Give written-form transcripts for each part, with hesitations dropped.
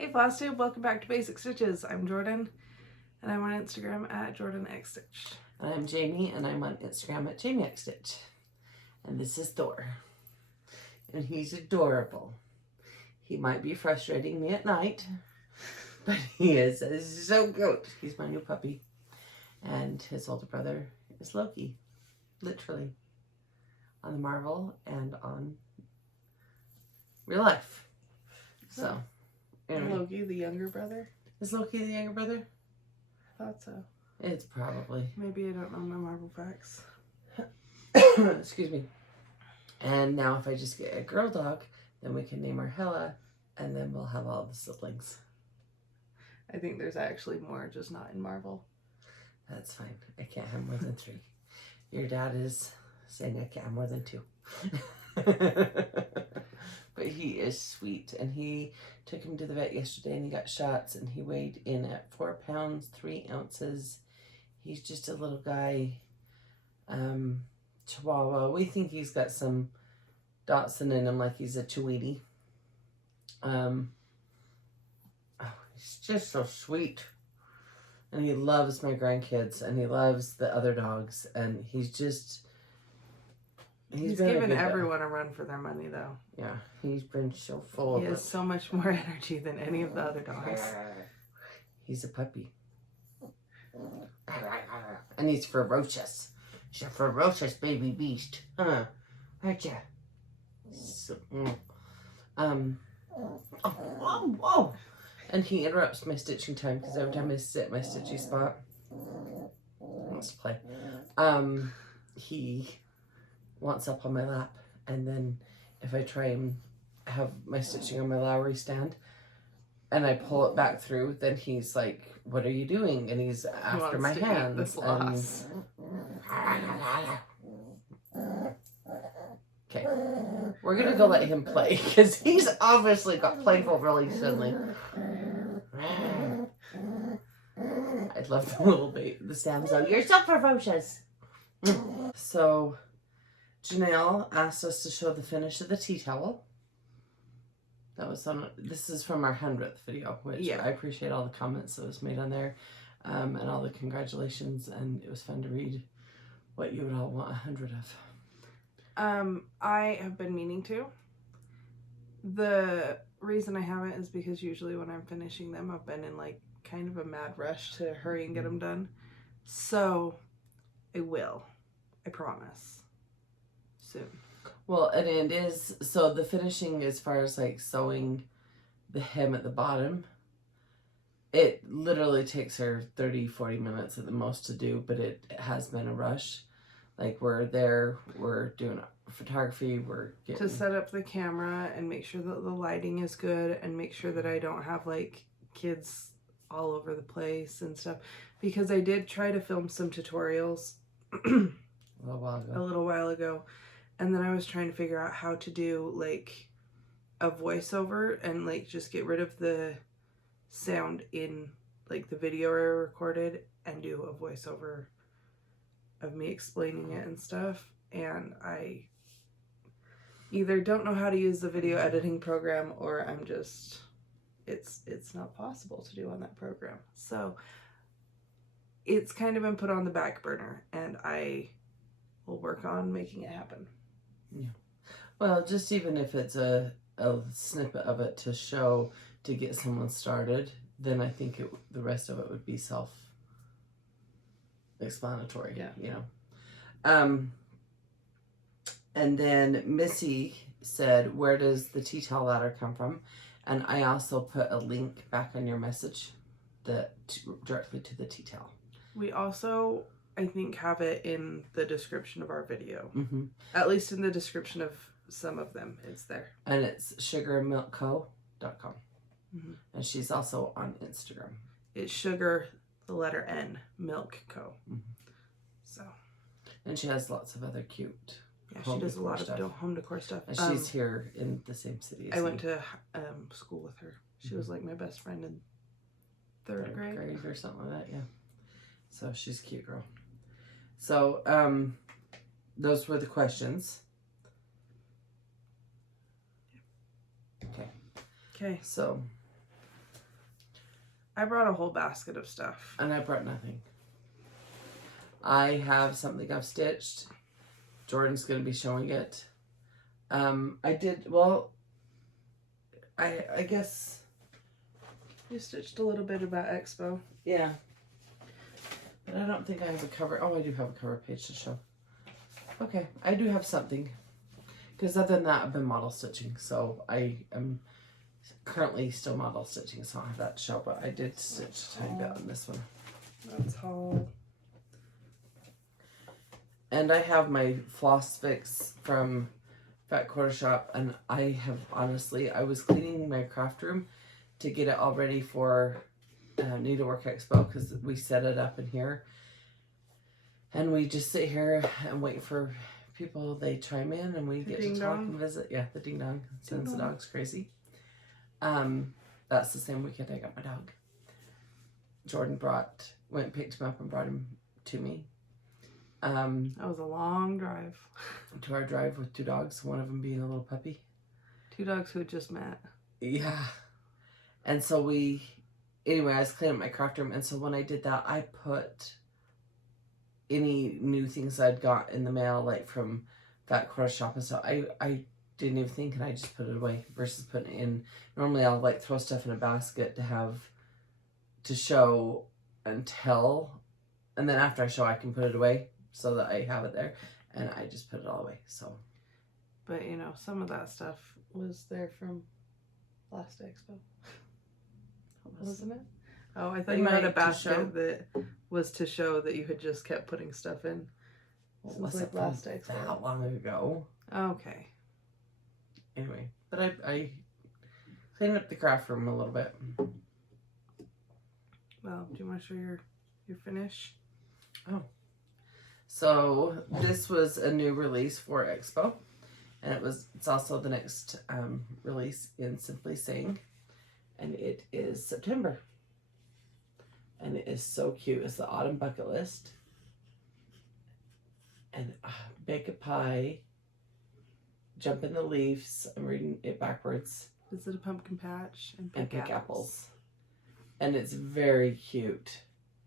Hey Flosstube, welcome back to Basic Stitches. I'm Jorden, and I'm on Instagram at JordanXStitch. And I'm Jami, and I'm on Instagram at JamiXStitch. And this is Thor. And he's adorable. He might be frustrating me at night, but he is so cute. He's my new puppy. And his older brother is Loki, literally, on the Marvel and on real life. So, anyway. Loki, the younger brother? Is Loki the younger brother? I thought so. It's probably. Maybe I don't know my Marvel facts. Excuse me. And now if I just get a girl dog, then we can name her Hela, and then we'll have all the siblings. I think there's actually more, just not in Marvel. That's fine. I can't have more than 3. Your dad is saying I can't have more than 2. But he is sweet, and he took him to the vet yesterday and he got shots, and he weighed in at 4 pounds 3 ounces. He's just a little guy, Chihuahua. We think he's got some Dotson in him, like he's a Tweety. He's just so sweet, and he loves my grandkids, and he loves the other dogs, and he's giving everyone a run for their money, though. Yeah, he's been so full of it. He has so much more energy than any of the other dogs. He's a puppy. And he's ferocious. He's a ferocious baby beast. Huh? Aren't you? So, oh. And he interrupts my stitching time because every time I sit at my stitchy spot, let's play. He wants up on my lap, and then if I try and have my stitching on my Lowry stand and I pull it back through, then he's like, "What are you doing?" And he's after my hands. Okay, we're gonna go let him play because he's obviously got playful really suddenly. I love the little the Samzo. You're so ferocious. So Janelle asked us to show the finish of the tea towel. That was on. This is from our 100th video, which I appreciate all the comments that was made on there, and all the congratulations. And it was fun to read what you would all want 100 of. I have been meaning to. The reason I haven't is because usually when I'm finishing them, I've been in like kind of a mad rush to hurry and get them done. So I will. I promise. Soon. Well, and it is, so the finishing as far as like sewing the hem at the bottom, it literally takes her 30-40 minutes at the most to do, but it has been a rush. Like we're doing photography, we're getting... To set up the camera and make sure that the lighting is good and make sure that I don't have like kids all over the place and stuff. Because I did try to film some tutorials a little while ago. And then I was trying to figure out how to do like a voiceover and like just get rid of the sound in like the video I recorded and do a voiceover of me explaining it and stuff. And I either don't know how to use the video editing program, or I'm just, it's not possible to do on that program. So it's kind of been put on the back burner, and I will work on making it happen. Yeah. Well, just even if it's a snippet of it to show, to get someone started, then I think the rest of it would be self-explanatory. Yeah. You know. And then Missy said, "Where does the tea towel ladder come from?" And I also put a link back on your message directly to the tea towel. We also, I think, have it in the description of our video. Mm-hmm. At least in the description of some of them, it's there. And it's sugarmilkco.com. Mm-hmm. And she's also on Instagram. It's sugar, the letter N, milk co. Mm-hmm. So. And she has lots of other cute. Yeah, she does a lot of home decor stuff. And she's here in the same city as I went to school with her. She was like my best friend in third grade or something like that. Yeah. So she's a cute girl. So those were the questions. Okay. Okay. So I brought a whole basket of stuff. And I brought nothing. I have something I've stitched. Jordan's going to be showing it. I did, well, I guess. You stitched a little bit about Expo. Yeah. But I don't think I have a cover. Oh, I do have a cover page to show. Okay, I do have something. Because other than that, I've been model stitching. So I am currently still model stitching, so I don't have that to show. But I did stitch a tiny bit on this one. That's all. And I have my floss fix from Fat Quarter Shop. And I have, honestly, I was cleaning my craft room to get it all ready for Needlework Expo. Because we set it up in here. And we just sit here and wait for people. They chime in and we get to talk and visit. Yeah, the ding dong sends the dogs crazy. That's the same weekend I got my dog. Jordan went and picked him up and brought him to me. That was a long drive. To our drive with 2 dogs, one of them being a little puppy. 2 dogs who had just met. Yeah. And so anyway, I was cleaning up my craft room, and so when I did that, I put any new things I'd got in the mail, like from Fat Quarter Shop and stuff. I didn't even think, and I just put it away versus putting it in. Normally I'll like throw stuff in a basket to show and tell, and then after I show I can put it away so that I have it there, and I just put it all away. So, but you know, some of that stuff was there from last Expo, wasn't it? Oh, I thought you had a basket that was to show that you had just kept putting stuff in. What was like last Expo? That long ago. Okay. Anyway, but I cleaned up the craft room a little bit. Well, do you want to show your finish? Oh. So this was a new release for Expo, and it's also the next release in Simply Saying, and it is September, and it is so cute. It's the Autumn Bucket List, and bake a pie, jump in the leaves. I'm reading it backwards. Visit a pumpkin patch and pick apples. And it's very cute.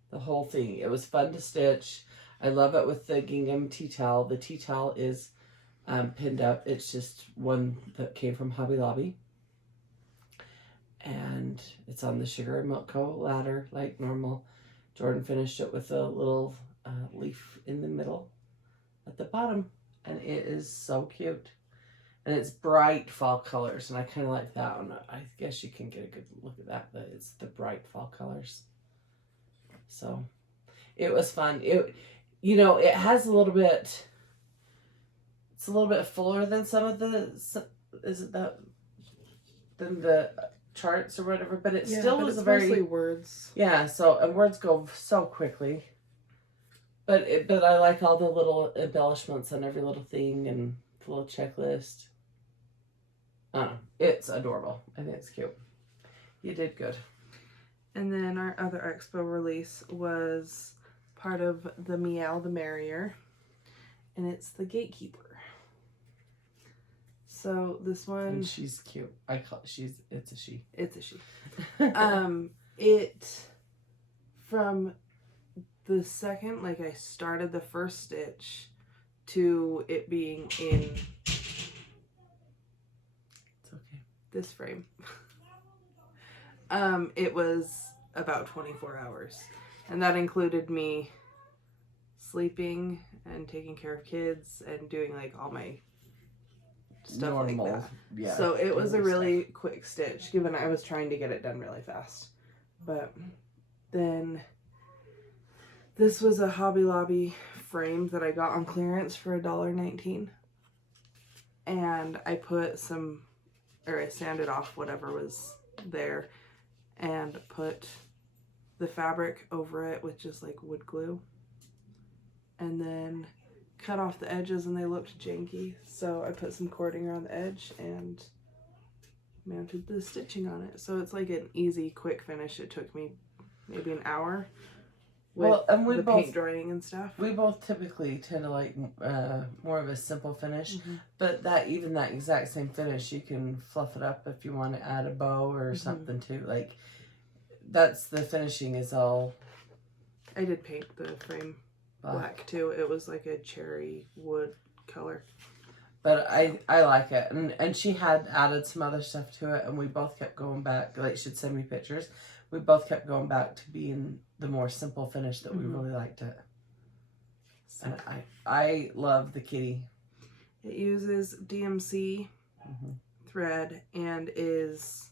The whole thing. It was fun to stitch. I love it with the gingham tea towel. The tea towel is pinned up. It's just one that came from Hobby Lobby. And it's on the Sugar and Milk Co. ladder like normal. Jordan finished it with a little leaf in the middle at the bottom. And it is so cute. And it's bright fall colors, and I kind of like that one. I guess you can get a good look at that, but it's the bright fall colors. So, it was fun. It has a little bit. It's a little bit fuller than some of the. Than the charts or whatever, but it still was mostly words. Yeah. So and words go so quickly. But I like all the little embellishments on every little thing and the little checklist. I don't know. It's adorable. I think it's cute. You did good. And then our other Expo release was part of the Meow the Merrier. And it's the Gatekeeper. So this one... And she's cute. It's a she. It's a she. From the second, like I started the first stitch to it being in... this frame. It was about 24 hours, and that included me sleeping and taking care of kids and doing like all my stuff like that. Yeah. So it was a really quick stitch, given I was trying to get it done really fast. But then this was a Hobby Lobby frame that I got on clearance for $1.19, and I put I sanded off whatever was there and put the fabric over it with just like wood glue, and then cut off the edges, and they looked janky, so I put some cording around the edge and mounted the stitching on it. So it's like an easy quick finish. It took me maybe an hour with the paint drying and stuff. We both typically tend to like more of a simple finish, but that exact same finish, you can fluff it up if you want to add a bow or something too. Like that's the finishing is all. I did paint the frame black too. It was like a cherry wood color. But I like it. And she had added some other stuff to it, and we both kept going back. Like, she'd send me pictures. We both kept going back to being the more simple finish that we really liked it. So. And I love the kitty. It uses DMC thread and is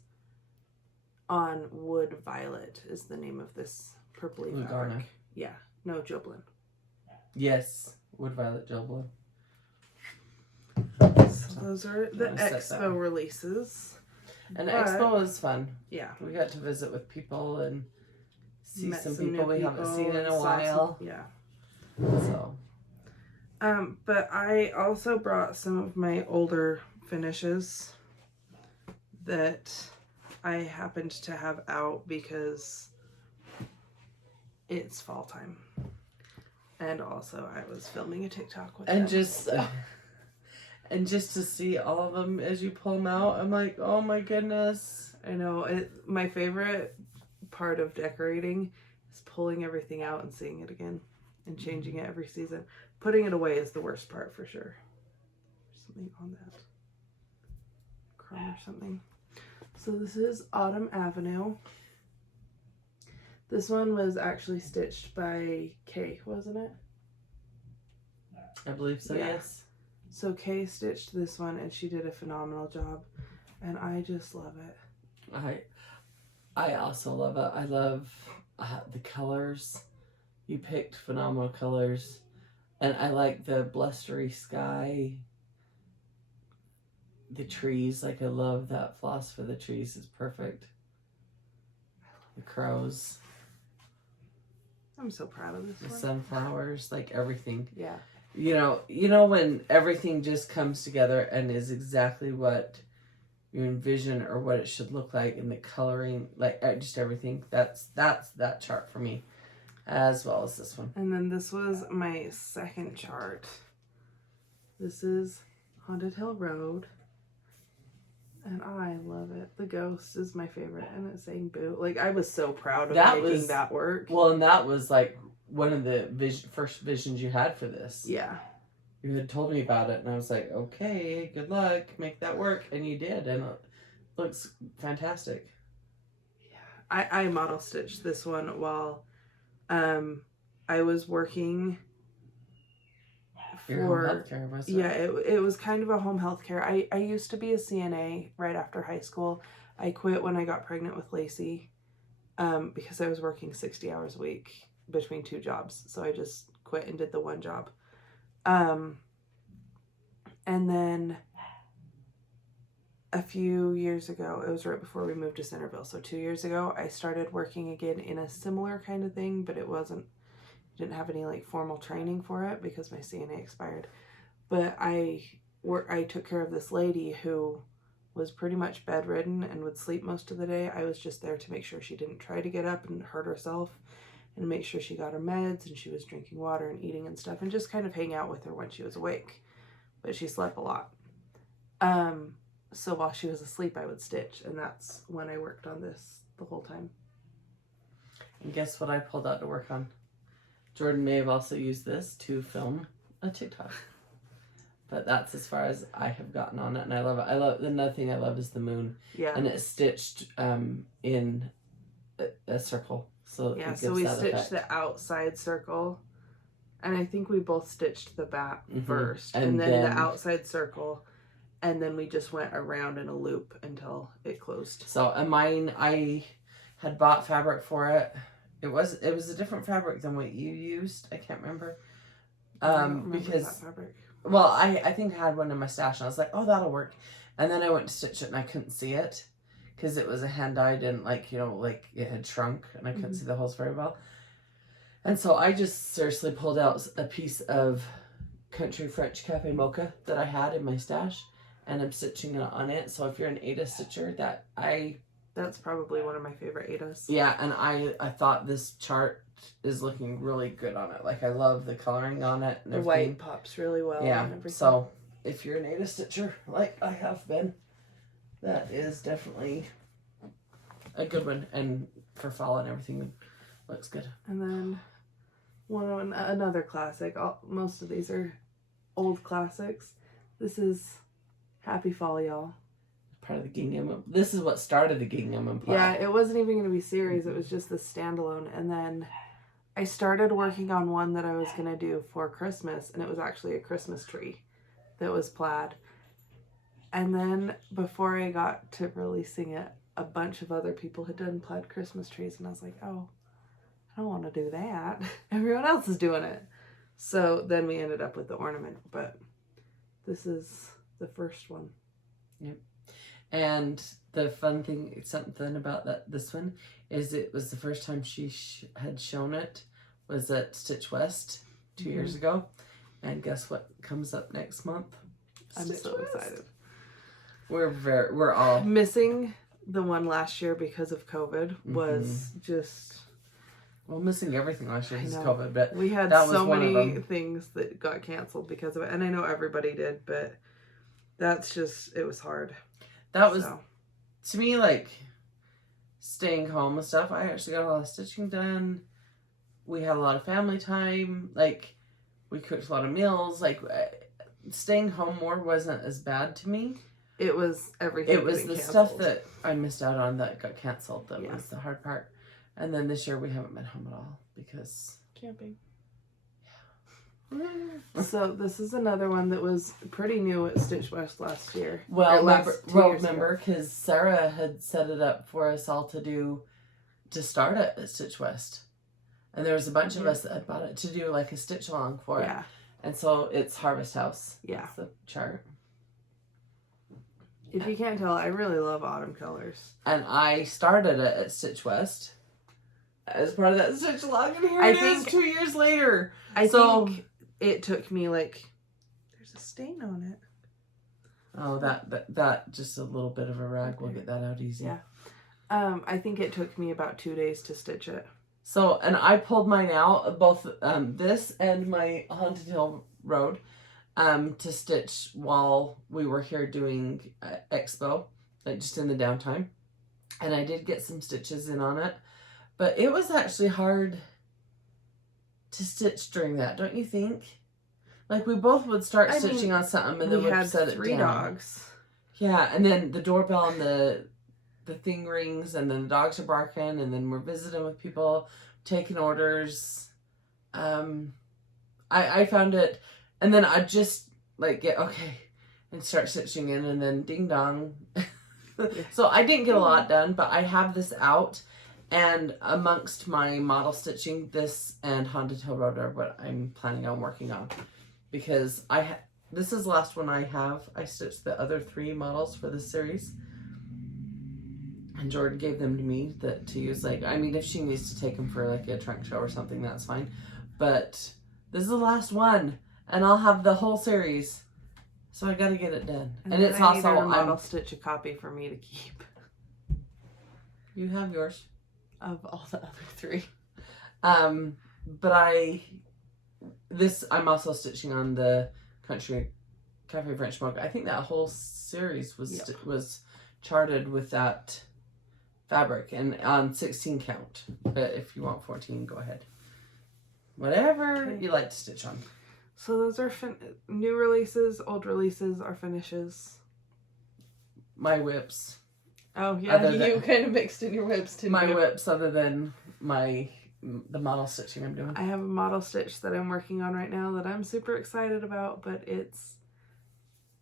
on Wood Violet is the name of this purpley fabric. Yeah. No, Joblin. Yes. Wood Violet Joblin. So those are the Expo releases. And Expo is fun. Yeah. We got to visit with people and see some people we haven't seen in a while. Yeah. So. But I also brought some of my older finishes that I happened to have out because it's fall time. And also I was filming a TikTok with them. And just to see all of them as you pull them out, I'm like, oh my goodness. I know. My favorite part of decorating is pulling everything out and seeing it again and changing it every season. Putting it away is the worst part for sure. There's something on that crumb or something. So this is Autumn Avenue. This one was actually stitched by Kay, wasn't it? I believe so, yes. So Kay stitched this one and she did a phenomenal job. And I just love it. I also love it. I love the colors. You picked phenomenal colors. And I like the blustery sky. The trees. Like, I love that floss for the trees. It's perfect. The crows. I'm so proud of this the one. Sunflowers. Like, everything. Yeah. You know when everything just comes together and is exactly what you envision or what it should look like, and the coloring, like just everything. That's that chart for me, as well as this one. And then this was my second chart. This is Haunted Hill Road, and I love it. The ghost is my favorite, and it's saying boo. Like, I was so proud of making that work. Well, and that was like one of the first visions you had for this. Yeah. You had told me about it, and I was like, okay, good luck, make that work. And you did, and it looks fantastic. Yeah. I model stitched this one while I was working for your home healthcare, was it? Yeah, it was kind of a home health care. I used to be a CNA right after high school. I quit when I got pregnant with Lacey because I was working 60 hours a week between two jobs. So I just quit and did the one job. And then a few years ago, it was right before we moved to Centerville. So 2 years ago, I started working again in a similar kind of thing, but didn't have any like formal training for it because my CNA expired. But I took care of this lady who was pretty much bedridden and would sleep most of the day. I was just there to make sure she didn't try to get up and hurt herself, and make sure she got her meds and she was drinking water and eating and stuff, and just kind of hang out with her when she was awake. But she slept a lot. So while she was asleep, I would stitch, and that's when I worked on this the whole time. And guess what I pulled out to work on? Jorden may have also used this to film a TikTok. But that's as far as I have gotten on it, and I love it. Another thing I love is the moon. Yeah. And it's stitched in a circle. So yeah, so we stitched the outside circle, and I think we both stitched the back first, and then the outside circle, and then we just went around in a loop until it closed. So, and mine, I had bought fabric for it. It was a different fabric than what you used. I can't remember. I don't remember because that fabric. Well, I think I had one in my stash, and I was like, oh, that'll work. And then I went to stitch it, and I couldn't see it. Because it was a hand dyed and like it had shrunk and I couldn't see the holes very well. And so I just seriously pulled out a piece of Country French Cafe Mocha that I had in my stash, and I'm stitching it on it. So if you're an Ada stitcher, that's probably one of my favorite Adas. Yeah, and I thought this chart is looking really good on it. Like, I love the coloring on it. And the white pops really well. Yeah, so if you're an Ada stitcher, like I have been, that is definitely a good one, and for fall and everything, looks good. And then another classic. Most of these are old classics. This is Happy Fall, y'all. Part of the gingham. This is what started the gingham and plaid. Yeah, it wasn't even going to be series. It was just the standalone. And then I started working on one that I was going to do for Christmas, and it was actually a Christmas tree that was plaid. And then before I got to releasing it, a bunch of other people had done plaid Christmas trees, and I was like, oh, I don't want to do that. Everyone else is doing it. So then we ended up with the ornament, but this is the first one. Yep. And the fun thing, something about this one, is it was the first time she had shown it was at Stitch West 2 years ago. And guess what comes up next month? I'm so excited. We're all missing the one last year because of COVID was just. Well, missing everything last year because of COVID, but we had so many things that got canceled because of it, and I know everybody did, but that's just, it was hard. That was, to me, like, staying home and stuff. I actually got a lot of stitching done. We had a lot of family time. Like, we cooked a lot of meals. Like, staying home more wasn't as bad to me. It was everything. It was the stuff that I missed out on that got canceled that was the hard part. And then this year we haven't been home at all because camping. So this is another one that was pretty new at Stitch West last year. Well, remember because Sarah had set it up for us all to start it at Stitch West, and there was a bunch of us that had bought it to do like a stitch along for it. Yeah. And so it's Harvest House. Yeah. That's the chart. If you can't tell, I really love autumn colors. And I started it at Stitch West as part of that stitch along, and here it is 2 years later. I think it took me like, there's a stain on it. Oh, that just a little bit of a rag. We'll get that out easy. Yeah. I think it took me about 2 days to stitch it. So, and I pulled mine out, both this and my Haunted Hill Road, to stitch while we were here doing Expo, like just in the downtime. And I did get some stitches in on it, but it was actually hard to stitch during that, don't you think? Like, we both would start stitching on something and then we'd set it down. 3 dogs. Yeah, and then the doorbell and the thing rings, and then the dogs are barking, and then we're visiting with people, taking orders. I found it, and then I just like get okay and start stitching in, and then ding dong. So I didn't get a lot done, but I have this out, and amongst my model stitching, this and Haunted Hill Road are what I'm planning on working on, because this is the last one I have. I stitched the other 3 models for this series. And Jorden gave them to me to use, like, I mean, if she needs to take them for, like, a trunk show or something, that's fine. But this is the last one, and I'll have the whole series. So I gotta get it done. And it's also... I model stitch a copy for me to keep. You have yours. Of all the other 3. But I'm also stitching on the Country Cafe French Smoke. I think that whole series was charted with that fabric and on 16 count, but if you want 14, go ahead. Whatever you like to stitch on. So those are new releases. Old releases are finishes. My whips. Oh yeah, you kind of mixed in your whips too. My whips, other than the model stitching I'm doing. I have a model stitch that I'm working on right now that I'm super excited about, but it's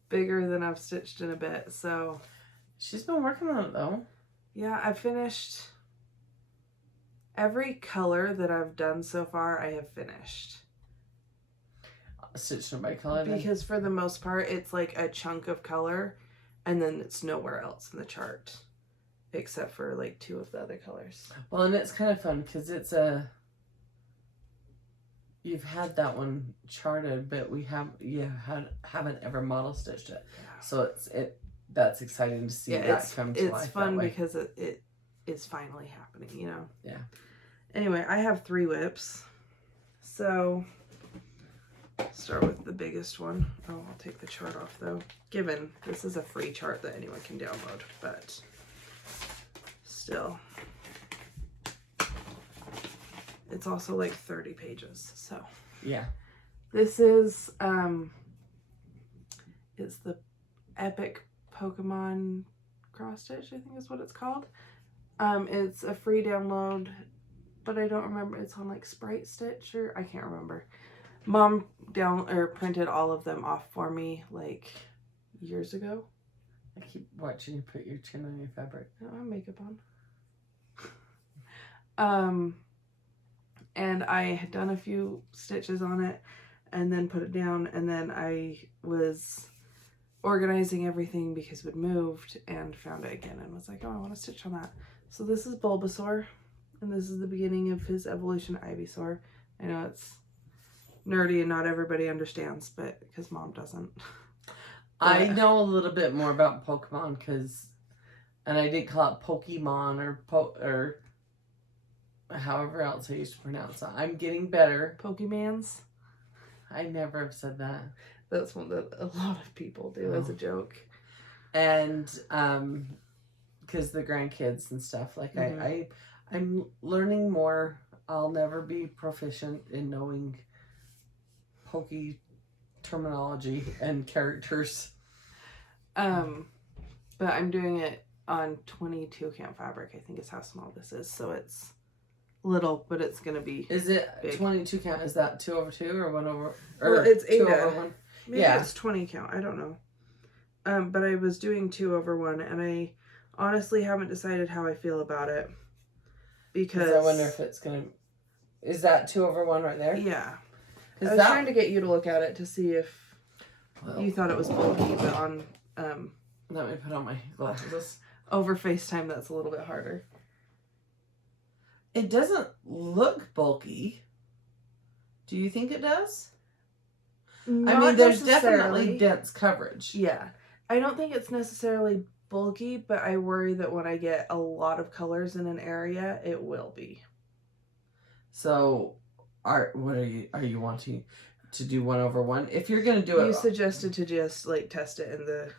bigger than I've stitched in a bit. So she's been working on it though. Yeah, I finished every color that I've done so far. I have finished. Stitched by color then? Because for the most part, it's like a chunk of color, and then it's nowhere else in the chart, except for like 2 of the other colors. Well, and it's kind of fun because it's you've had that one charted, but haven't ever model stitched it. Yeah. So that's exciting to see that come to life. It's fun because it is finally happening, you know? Yeah. Anyway, I have 3 whips. So, start with the biggest one. Oh, I'll take the chart off though. Given this is a free chart that anyone can download, but still. It's also like 30 pages, so. Yeah. This is, it's the Epic Pokemon Cross Stitch, I think is what it's called. It's a free download, but I don't remember. It's on like Sprite Stitch, or I can't remember. Mom printed all of them off for me like years ago. I keep watching you put your chin on your fabric. I don't have makeup on. And I had done a few stitches on it and then put it down, and then I was organizing everything because we'd moved and found it again and was like, oh, I want to stitch on that. So this is Bulbasaur, and this is the beginning of his evolution to Ivysaur. I know it's nerdy and not everybody understands, but because Mom doesn't. I know a little bit more about Pokemon and I did call it Pokemon or however else I used to pronounce it. I'm getting better. Pokemans. I never have said that. That's one that a lot of people do as a joke. And because the grandkids and stuff, like I'm learning more. I'll never be proficient in knowing Poke terminology and characters. But I'm doing it on 22 count fabric, I think is how small this is. So it's little, but it's gonna be. Is it big. 22 count? Is that 2 over 2 or 1 over? Or well, it's 2 Ada. over 1. Maybe it's 20 count. I don't know. But I was doing 2 over 1, and I honestly haven't decided how I feel about it because I wonder if it's gonna. Is that 2 over 1 right there? Yeah. I was trying to get you to look at it to see if you thought it was bulky, but on let me put on my glasses. Over FaceTime, that's a little bit harder. It doesn't look bulky. Do you think it does? Not I mean, there's definitely dense coverage. Yeah. I don't think it's necessarily bulky, but I worry that when I get a lot of colors in an area, it will be. So, are you wanting to do 1 over 1? If you're gonna do it, you suggested to just like test it in the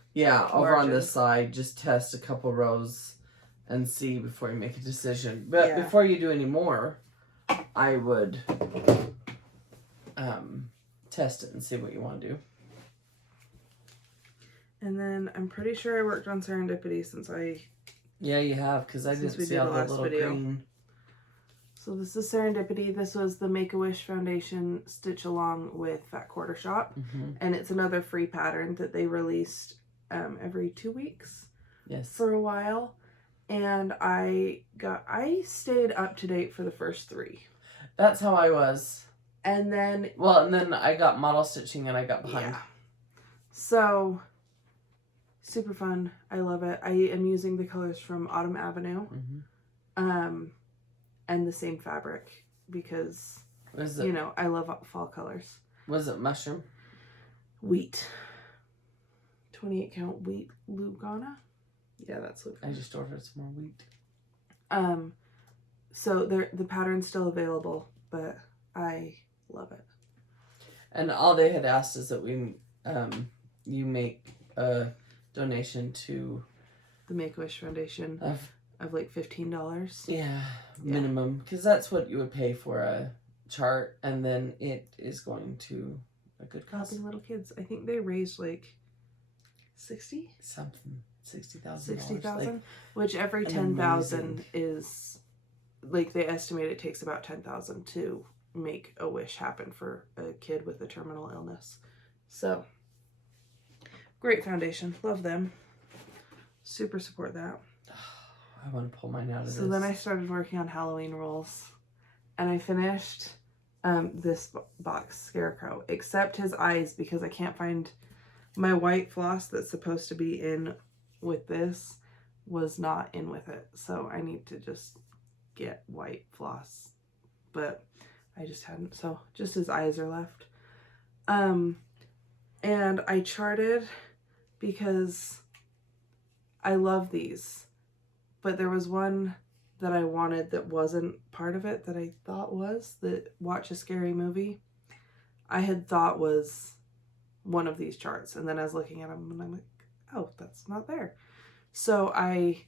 over on this side, just test a couple rows and see before you make a decision. But before you do any more, I would test it and see what you want to do. And then I'm pretty sure I worked on Serendipity since I. Yeah, you have, because I didn't see all the little green. So this is Serendipity. This was the Make-A-Wish Foundation stitch along with Fat Quarter Shop. Mm-hmm. And it's another free pattern that they released every 2 weeks. Yes. For a while. And I stayed up to date for the first 3. That's how I was. And then... Well, and then I got model stitching and I got behind. Yeah. So, super fun. I love it. I am using the colors from Autumn Avenue. Mm-hmm. And the same fabric because, I love fall colors. Was it mushroom? Wheat. 28 count wheat Lugana. Yeah, that's Lugana. I just ordered some more wheat. So the pattern's still available, but I love it. And all they had asked is that you make a donation to the Make-A-Wish Foundation of like $15. Yeah, minimum, because that's what you would pay for a chart, and then it is going to a good cause. Helping little kids. I think they raised like 60 something, $60,000. 60,000, like, which every 10,000 is like they estimate it takes about 10,000 to make a wish happen for a kid with a terminal illness. So great foundation, love them. Super support that. I want to pull mine out of this. So then I started working on Halloween rolls, and I finished this box Scarecrow, except his eyes because I can't find my white floss that's supposed to be in with this was not in with it. So I need to just get white floss, but I just hadn't. So just his eyes are left. And I charted because I love these. But there was one that I wanted that wasn't part of it that I thought was that Watch a Scary Movie. I had thought was one of these charts. And then I was looking at them and I'm like, oh, that's not there. So I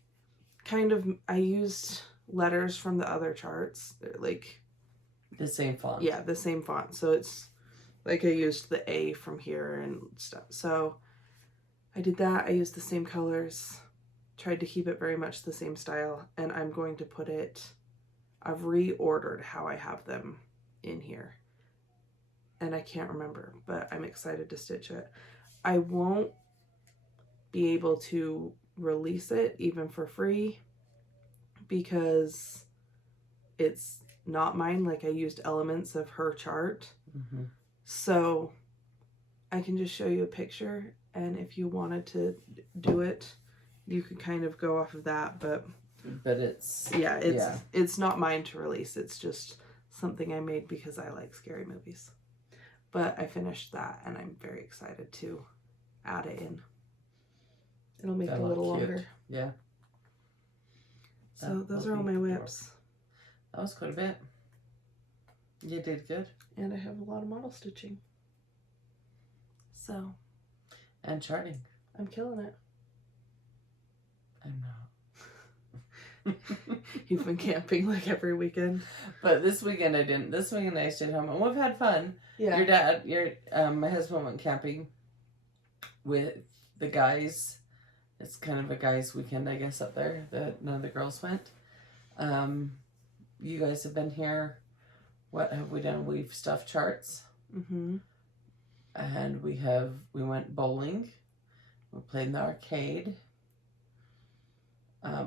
I used letters from the other charts. They're like the same font. Yeah, the same font. So it's like I used the A from here and stuff. So I did that. I used the same colors. Tried to keep it very much the same style. And I'm going to put it... I've reordered how I have them in here. And I can't remember, but I'm excited to stitch it. I won't be able to release it even for free because it's not mine. Like I used elements of her chart. Mm-hmm. So I can just show you a picture, and if you wanted to do it, you could kind of go off of that, but it's not mine to release. It's just something I made because I like scary movies. But I finished that, and I'm very excited to add it in. It'll make it a little longer. Yeah. So those are all my whips. That was quite a bit. You did good. And I have a lot of model stitching. So. And charting. I'm killing it. I'm not. You've been camping like every weekend. But this weekend I didn't. This weekend I stayed home and we've had fun. Yeah. My husband went camping with the guys. It's kind of a guys' weekend, I guess, up there. None of the girls went. You guys have been here. What have we done? We've stuffed charts. Mm-hmm. And we went bowling. We played in the arcade.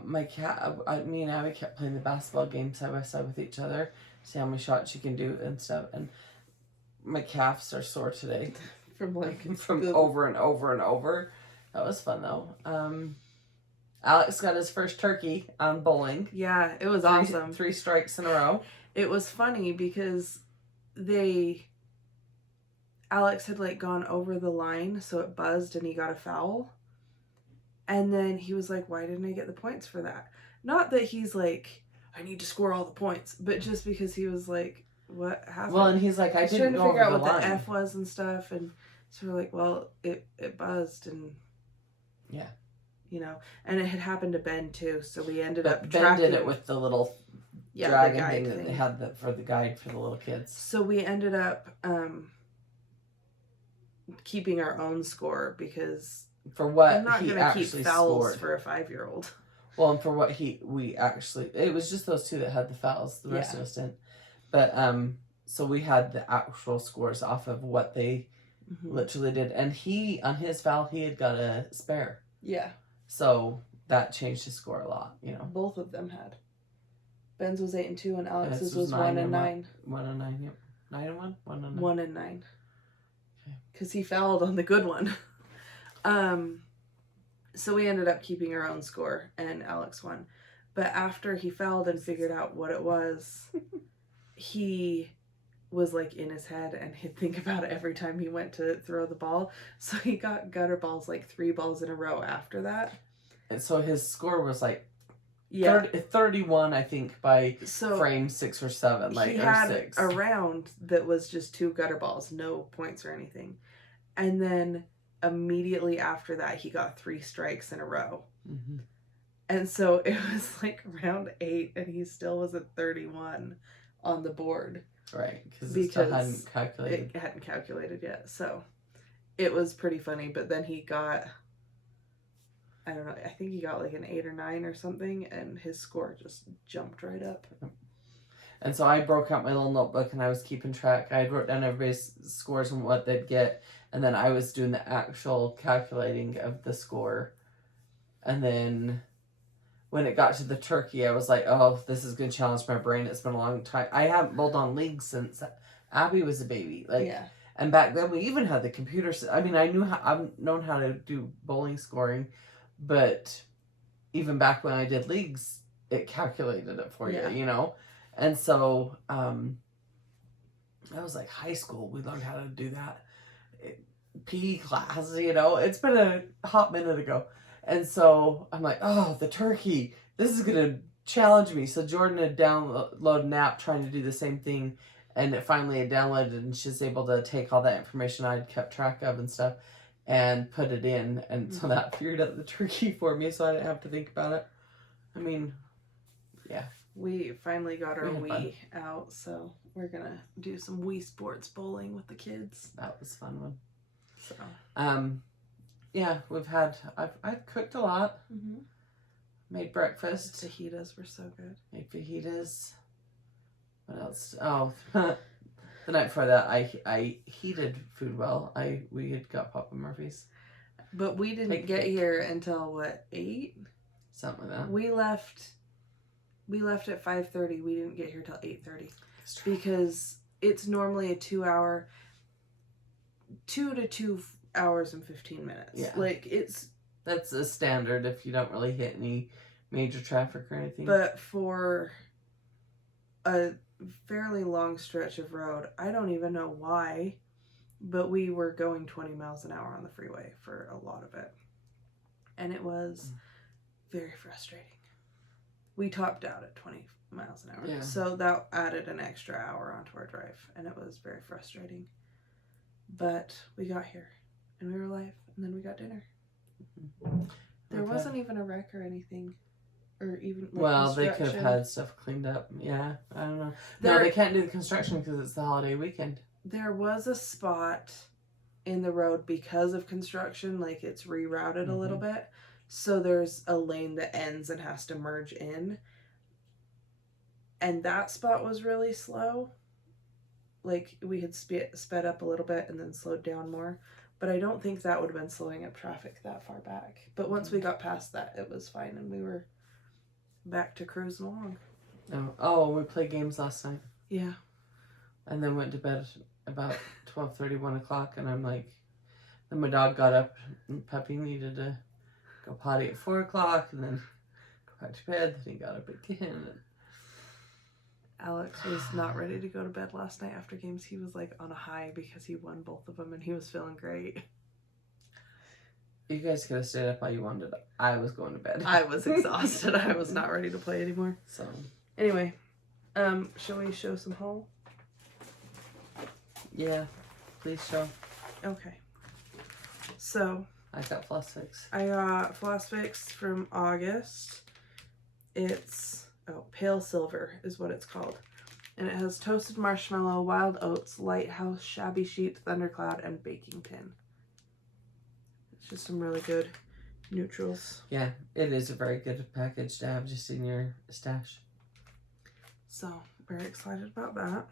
Me and Abby kept playing the basketball game side by side with each other. See how many shots you can do and stuff. And my calves are sore today. From over and over and over. That was fun though. Alex got his first turkey on bowling. Yeah, it was awesome. 3 strikes in a row. It was funny because Alex had like gone over the line, so it buzzed and he got a foul. And then he was like, why didn't I get the points for that? Not that he's like, I need to score all the points, but just because he was like, what happened? Well, and he's like, I didn't go over the line. Trying to figure out what the F was and stuff. And so we're like, well, it buzzed and... Yeah. You know, and it had happened to Ben too, so we ended up Ben did it with the little dragon thing that they had for the guide for the little kids. So we ended up keeping our own score because for what I'm not going to keep fouls scored. For a 5-year-old. Well, and for what it was just those 2 that had the fouls. The rest of us didn't. But so we had the actual scores off of what they literally did, and he on his foul he had got a spare. Yeah. So that changed his score a lot, you know. Both of them had. Ben's was 8 and 2, and Alex's was 1 and 9. 1 and 9, yep. 9 and 1? 1 and 9. 1 and 9. Okay. Because he fouled on the good one. So we ended up keeping our own score, and Alex won. But after he fouled and figured out what it was, he was like in his head and he'd think about it every time he went to throw the ball. So he got gutter balls like 3 balls in a row after that. And so his score was like 31, I think, by frame 6 or 7. Like he had 6. A round that was just 2 gutter balls, no points or anything. And then immediately after that, he got 3 strikes in a row. Mm-hmm. And so it was like round 8 and he still was at 31 on the board. Right, because it still hadn't calculated. It hadn't calculated yet, so it was pretty funny. But then he got, I don't know, I think he got like an 8 or 9 or something, and his score just jumped right up. And so I broke out my little notebook and I was keeping track. I wrote down everybody's scores and what they'd get, and then I was doing the actual calculating of the score. And then when it got to the turkey, I was like, oh, this is going to challenge my brain. It's been a long time. I haven't bowled on leagues since Abby was a baby. And back then we even had the computer. I mean, I've known how to do bowling scoring, but even back when I did leagues, it calculated it for you, you know? And so, I was like, high school, we learned how to do that. PE class, you know? It's been a hot minute ago. And so I'm like, oh, the turkey, this is going to challenge me. So Jorden had downloaded an app trying to do the same thing. And it finally had downloaded, and she's able to take all that information I'd kept track of and stuff and put it in. And so that figured out the turkey for me, so I didn't have to think about it. I mean, yeah. We finally got our We had Wii out, so we're gonna do some Wii Sports bowling with the kids. That was a fun one. So. Yeah, I've cooked a lot. Mm-hmm. Made breakfast. The fajitas were so good. Made fajitas. What else? Oh, the night before that, I heated food well. We had got Papa Murphy's. But we didn't get here until what, 8? Something like that. We left at 5:30. We didn't get here till 8:30 because it's normally a 2 to 2 hours and 15 minutes. Yeah, like that's a standard if you don't really hit any major traffic or anything. But for a fairly long stretch of road, I don't even know why, but we were going 20 miles an hour on the freeway for a lot of it, and it was very frustrating. We topped out at 20 miles an hour, so that added an extra hour onto our drive, and it was very frustrating. But we got here, and we were alive, and then we got dinner. There wasn't even a wreck or anything, or even they could have had stuff cleaned up. Yeah, I don't know. No, they can't do the construction because it's the holiday weekend. There was a spot in the road because of construction, like it's rerouted a little bit, so there's a lane that ends and has to merge in, and that spot was really slow. Like we had sped up a little bit and then slowed down more, but I don't think that would have been slowing up traffic that far back. But once we got past that, it was fine, and we were back to cruising along. Oh, we played games last night. Yeah. And then went to bed about 12:30, 1 o'clock, and I'm like, then my dog got up, and Puppy needed to go potty at 4 o'clock, and then go back to bed, then he got up again. And Alex was not ready to go to bed last night after games. He was like on a high because he won both of them, and he was feeling great. You guys could have stayed up all you wanted. I was going to bed. I was exhausted. I was not ready to play anymore. So anyway, shall we show some haul? Yeah, please show. Okay. So I got Floss Fix. I got Floss Fix from August. It's pale silver is what it's called, and it has toasted marshmallow, wild oats, lighthouse, shabby chic, thundercloud, and baking tin. It's just some really good neutrals. Yeah, it is a very good package to have just in your stash. So very excited about that.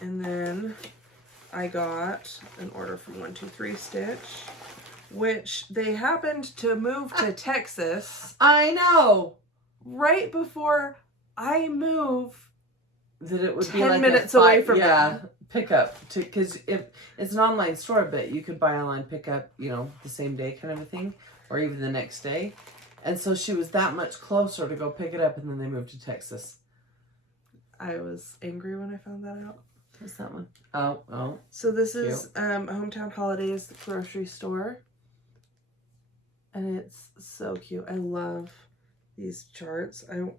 And then I got an order from 123 Stitch, which they happened to move to Texas. I know! Right before I move. That it would 10 be like minutes away from them. Pickup. Because if it's an online store, but you could buy online pickup, the same day kind of a thing, or even the next day. And so she was that much closer to go pick it up, and then they moved to Texas. I was angry when I found that out. What's that one? Oh. So this is Hometown Holidays grocery store. And it's so cute. I love these charts. I need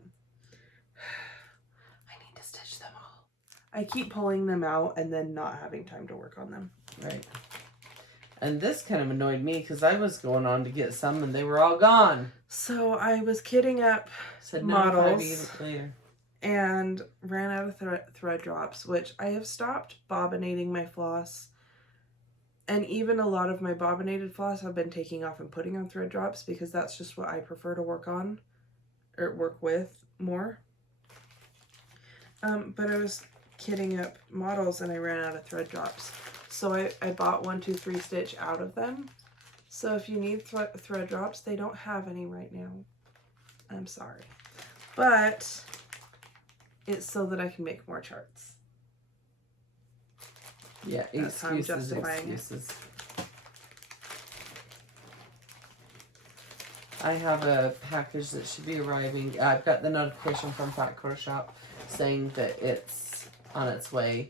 to stitch them all. I keep pulling them out and then not having time to work on them. Right. And this kind of annoyed me because I was going on to get some and they were all gone. So I was kitting up models and ran out of thread drops, which I have stopped bobbinating my floss. And even a lot of my bobbinated floss I've been taking off and putting on thread drops because that's just what I prefer to work on or work with more. But I was kitting up models and I ran out of thread drops. So I bought 123 Stitch out of them. So if you need thread drops, they don't have any right now. I'm sorry. But it's so that I can make more charts. Yeah, that's how I'm justifying excuses. I have a package that should be arriving. I've got the notification from Fat Quarter Shop saying that it's on its way.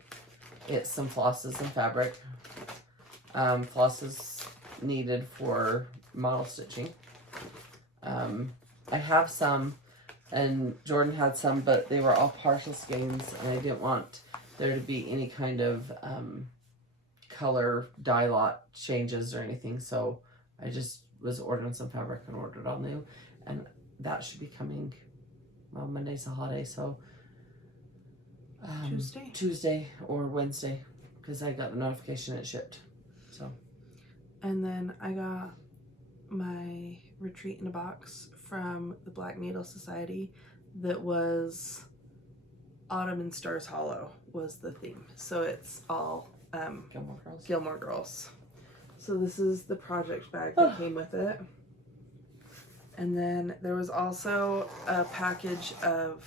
It's some flosses and fabric. Flosses needed for model stitching. I have some, and Jorden had some, but they were all partial skeins, and I didn't want there to be any kind of color dye lot changes or anything, so I just was ordering some fabric and ordered all new, and that should be coming. Well, Monday's a holiday, so Tuesday or Wednesday, because I got the notification it shipped. So, and then I got my retreat in a box from the Black Needle Society that was Autumn and Stars Hollow was the theme. So it's all Gilmore Girls. So this is the project bag that came with it. And then there was also a package of,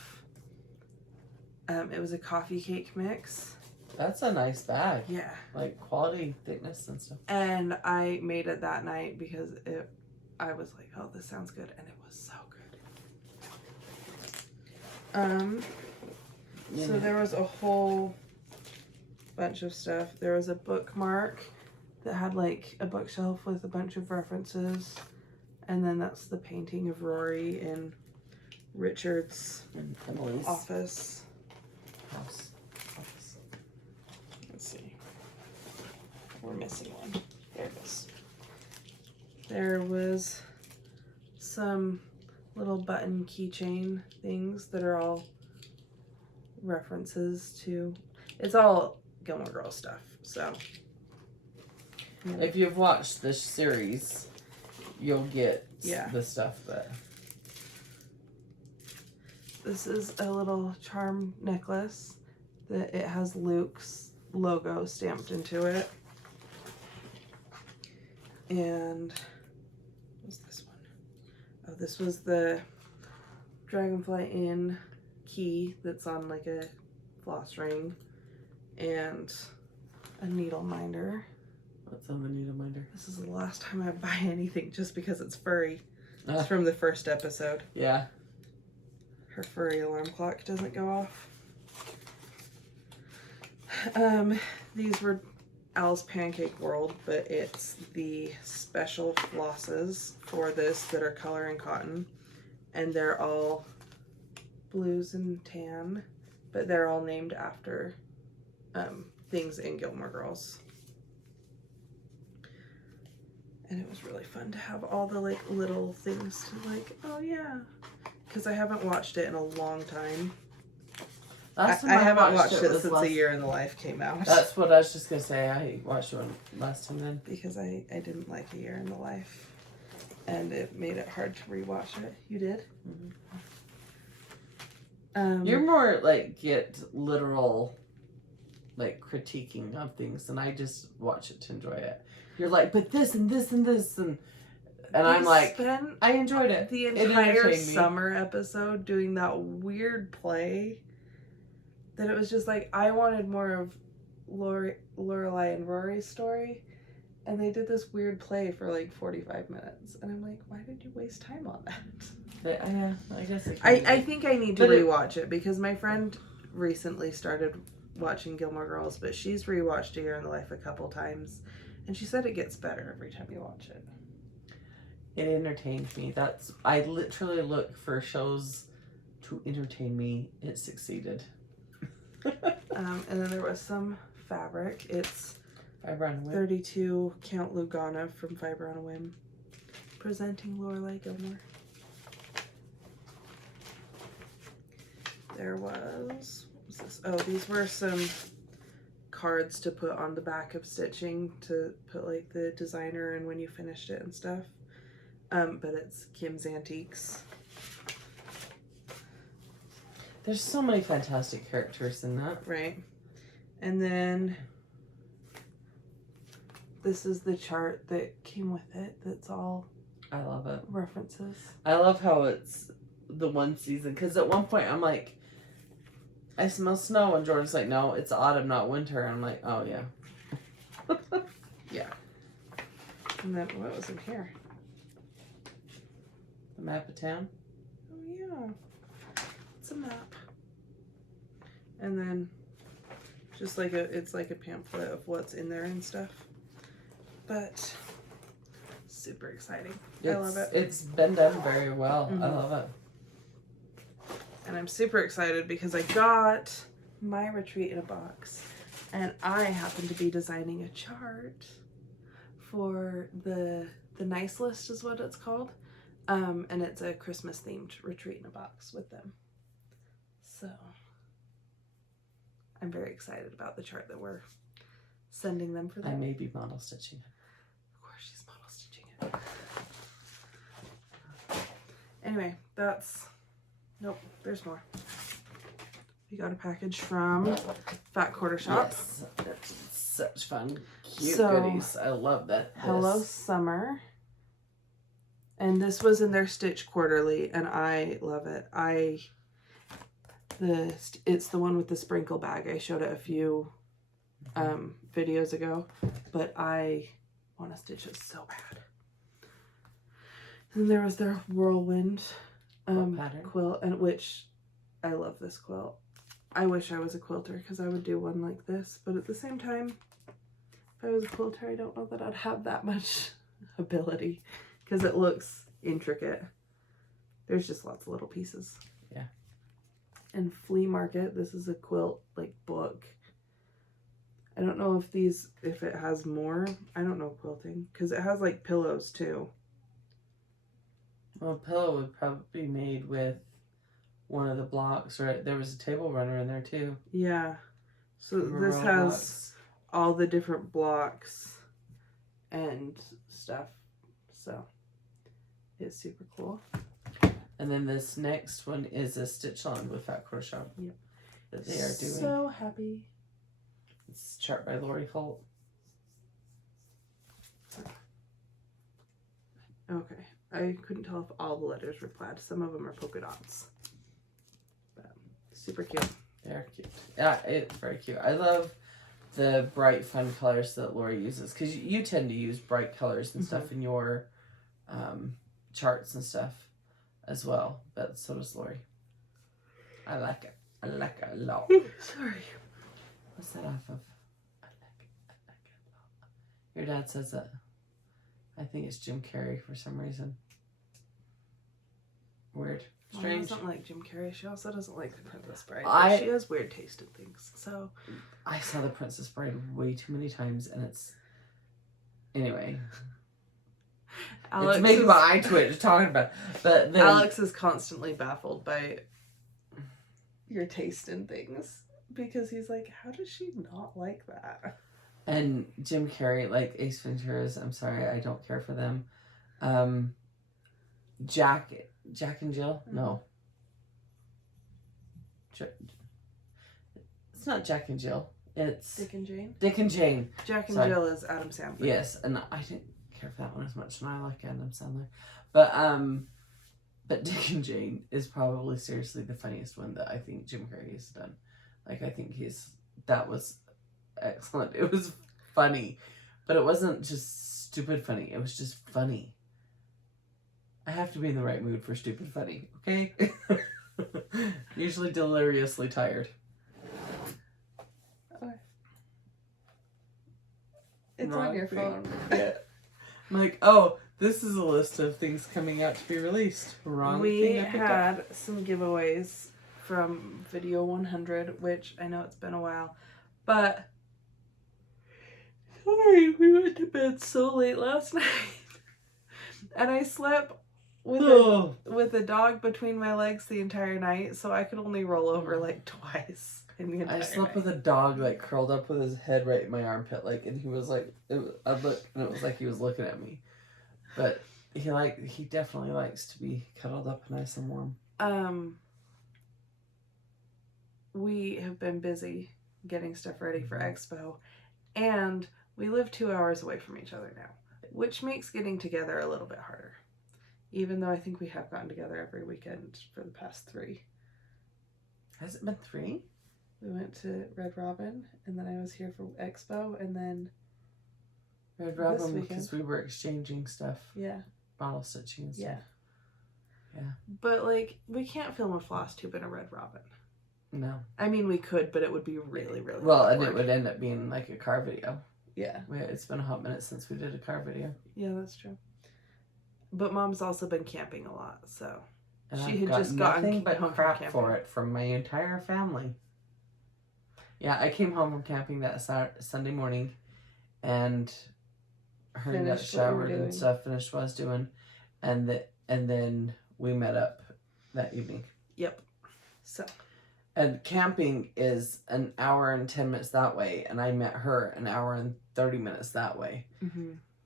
it was a coffee cake mix. That's a nice bag. Yeah. Like quality, thickness, and stuff. And I made it that night because I was like, oh, this sounds good. And it was so good. So there was a whole bunch of stuff. There was a bookmark that had like a bookshelf with a bunch of references. And then that's the painting of Rory in Richard's and Emily's office. House. Let's see. We're missing one. There it is. There was some little button keychain things that are all references to. It's all Gilmore Girls stuff. So, you know. If you've watched this series, you'll get the stuff that. This is a little charm necklace that it has Luke's logo stamped into it. And what's this one? Oh, this was the Dragonfly Inn key that's on like a floss ring and a needle minder. What's on the needle minder? This is the last time I buy anything just because it's furry. It's from the first episode. Yeah. Her furry alarm clock doesn't go off. These were Al's Pancake World, but it's the special flosses for this that are color and cotton. And they're all blues and tan, but they're all named after things in Gilmore Girls. And it was really fun to have all the like little things to like, oh yeah. Because I haven't watched it in a long time. I haven't watched it since A Year in the Life came out. That's what I was just going to say. I watched it last time then. Because I didn't like A Year in the Life. And it made it hard to rewatch it. You did? Mm-hmm. You're more like get literal like critiquing of things, and I just watch it to enjoy it. You're like, but this and this and this and I'm like, I enjoyed it. The entire summer episode doing that weird play that it was just like, I wanted more of Lorelai and Rory's story, and they did this weird play for like 45 minutes, and I'm like, why did you waste time on that? Yeah, I guess I think I need to rewatch it because my friend recently started watching Gilmore Girls, but she's rewatched A Year in the Life a couple times, and she said it gets better every time you watch it. It entertained me. I literally look for shows to entertain me. It succeeded. And then there was some fabric. It's Fiber on a Whim. 32 Count Lugana from Fiber on a Whim, presenting Lorelai Gilmore. There was, what was this? Oh, these were some cards to put on the back of stitching to put like the designer and when you finished it and stuff. But it's Kim's Antiques. There's so many fantastic characters in that. Right. And then this is the chart that came with it. That's all I love it. References. I love how it's the one season. Because at one point I'm like, I smell snow. And Jordan's like, no, it's autumn, not winter. And I'm like, oh, yeah. Yeah. And then what was in here? The map of town? Oh, yeah. It's a map. And then just like it's like a pamphlet of what's in there and stuff. But super exciting. I love it. It's been done very well. Mm-hmm. I love it. And I'm super excited because I got my retreat in a box. And I happen to be designing a chart for the The Nice List is what it's called. And it's a Christmas themed retreat in a box with them. So I'm very excited about the chart that we're sending them for that. I may be model stitching it. Of course she's model stitching it. Anyway, nope, there's more. We got a package from Fat Quarter Shop. Yes, that's such fun, cute goodies. I love that. Hello Summer. And this was in their Stitch Quarterly, and I love it. It's the one with the sprinkle bag. I showed it a few videos ago, but I want to stitch it so bad. And there was their Whirlwind quilt, and which I love this quilt. I wish I was a quilter because I would do one like this, but at the same time, if I was a quilter, I don't know that I'd have that much ability because it looks intricate. There's just lots of little pieces. Yeah. And Flea Market, this is a quilt like book. I don't know if it has more. I don't know quilting because it has like pillows too. Well, a pillow would probably be made with one of the blocks, right? There was a table runner in there too. Yeah. So this has all the different blocks and stuff. So it's super cool. And then this next one is a stitch on with Fat Quarter Shop. Yep. That they are doing. So happy. It's a chart by Lori Holt. Okay. I couldn't tell if all the letters were plaid. Some of them are polka dots. But super cute. They're cute. Yeah, it's very cute. I love the bright, fun colors that Lori uses because you tend to use bright colors and stuff in your charts and stuff as well. But so does Lori. I like it. I like it a lot. Sorry. What's that off of? I like it. I like it a lot. Your dad says that. I think it's Jim Carrey for some reason. Weird. Strange. She doesn't like Jim Carrey. She also doesn't like The Princess Bride. She has weird taste in things. So I saw The Princess Bride way too many times, and it's anyway. It's making my eye twitch talking about it. But then Alex is constantly baffled by your taste in things because he's like, how does she not like that? And Jim Carrey, like Ace Ventura's, I'm sorry, I don't care for them. Jack and Jill? No. It's not Jack and Jill. It's Dick and Jane? Dick and Jane. Jack and Jill is Adam Sandler. Yes, and I didn't care for that one as much, and I like Adam Sandler. But Dick and Jane is probably seriously the funniest one that I think Jim Carrey has done. Like, I think that was excellent. It was funny, but it wasn't just stupid funny. It was just funny. I have to be in the right mood for stupid funny, okay? Usually deliriously tired. Okay. It's on your phone. Yeah. I'm like, oh, this is a list of things coming out to be released. We had some giveaways from Video 100, which I know it's been a while, but sorry, we went to bed so late last night, and I slept with a dog between my legs the entire night, so I could only roll over like twice in the entire I slept night. with a dog like curled up with his head right in my armpit, like, and he was like, I looked, and it was like he was looking at me, but he definitely likes to be cuddled up nice and warm. We have been busy getting stuff ready for Expo, and we live 2 hours away from each other now, which makes getting together a little bit harder. Even though I think we have gotten together every weekend for the past 3. Has it been 3? We went to Red Robin, and then I was here for Expo, and then Red Robin because we were exchanging stuff. Yeah. Bottle stitching and stuff. Yeah. But, like, we can't film a Flosstube in a Red Robin. No. I mean, we could, but it would be really, really well, hard and work. it would end up being like a car video. Yeah. It's been a hot minute since we did a car video. Yeah, that's true. But Mom's also been camping a lot, so and she I've had just gotten nothing but home crap from for it from my entire family. Yeah, I came home from camping that Sunday morning, and hurried, got Finished what you were showered and doing. stuff, finished what I was doing, and then we met up that evening. Yep. So. And camping is an hour and 10 minutes that way, and I met her an hour and 30 minutes that way,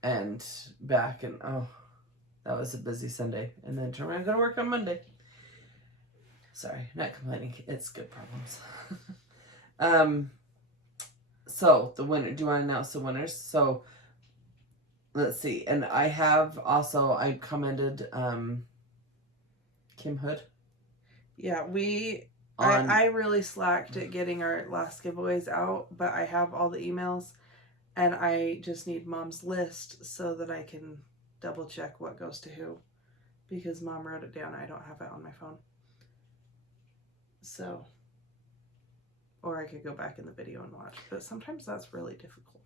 and back, and that was a busy Sunday, and then turned around and go to work on Monday. Sorry, not complaining. It's good problems. So the winner. Do you want to announce the winners? So let's see. And I commended Kim Hood. Yeah, I really slacked at getting our last giveaways out, but I have all the emails, and I just need Mom's list so that I can double check what goes to who, because Mom wrote it down. I don't have it on my phone. So, or I could go back in the video and watch, but sometimes that's really difficult.